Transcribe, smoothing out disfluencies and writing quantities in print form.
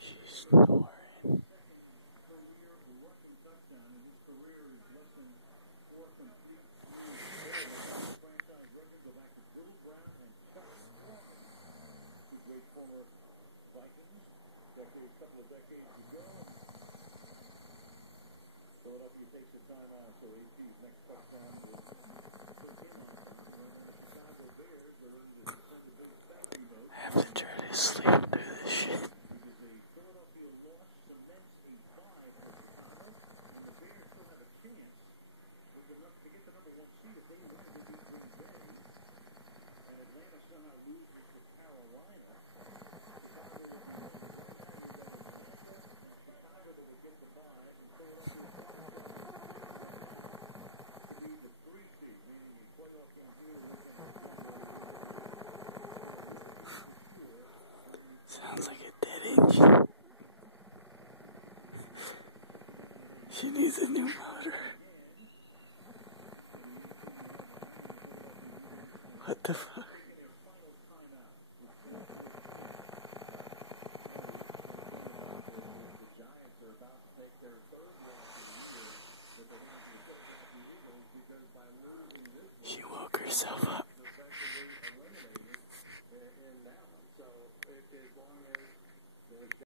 She's snoring. Philadelphia takes the time out, so AP's next touchdown will put him on. Chicago Bears are ready to send the big thank you note. I have to try to sleep through this shit. Because a Philadelphia loss cements a bye at Chicago, and the Bears still have a chance to get the number one seed if they win. They beat Green Bay, and Atlanta somehow loses to Carolina. Chicago will get the bye, and Philadelphia. Sounds like a dead engine. She needs a new motor. What the fuck? She woke herself up.